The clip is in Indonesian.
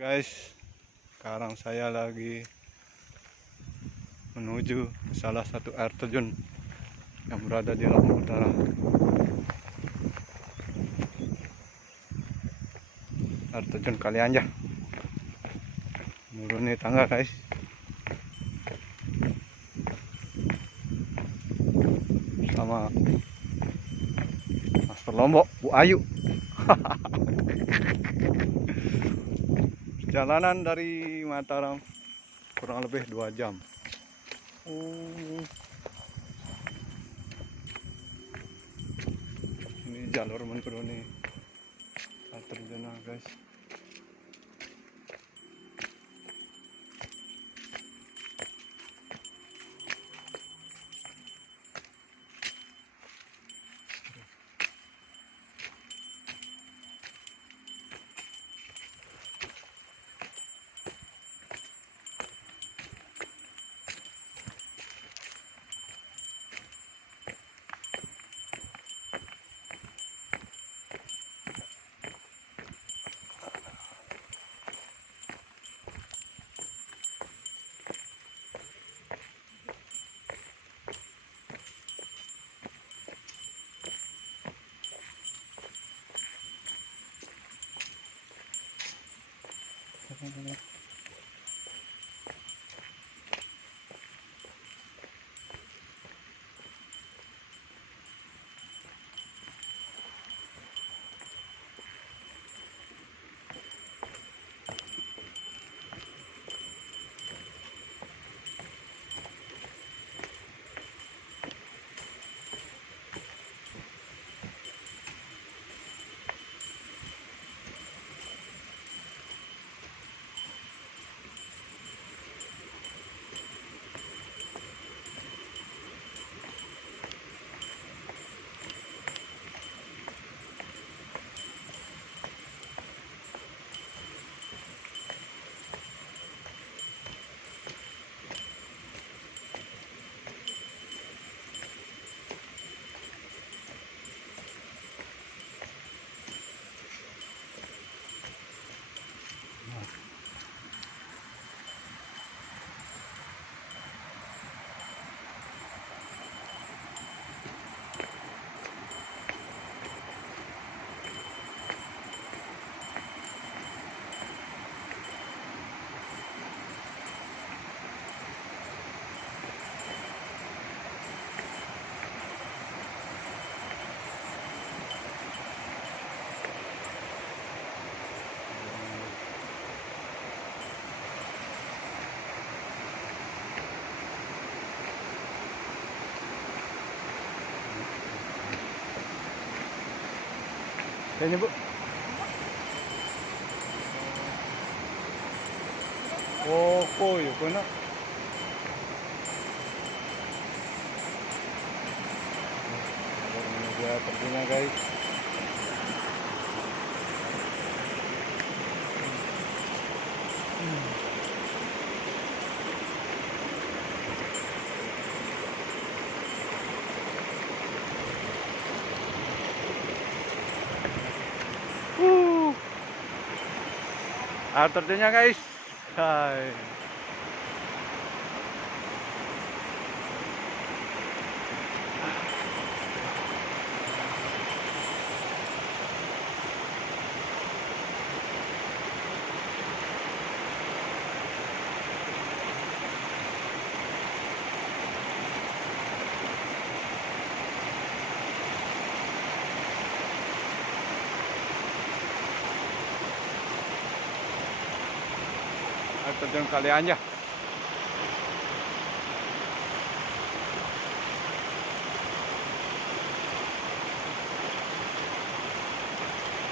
Guys, sekarang saya lagi menuju ke salah satu air terjun yang berada di Lampung Utara. Air terjun Kalianjah. Menuruni tangga, guys. Sama Master Lombok, Bu Ayu. Perjalanan dari Mataram kurang lebih 2 jam. Ini jalur menuruni air terjun, guys. Ini, Bu. Oh, koyo kuna. Menuju air terjunnya, guys. Air terjunnya, guys. Hai. Air terjun Kalianjah.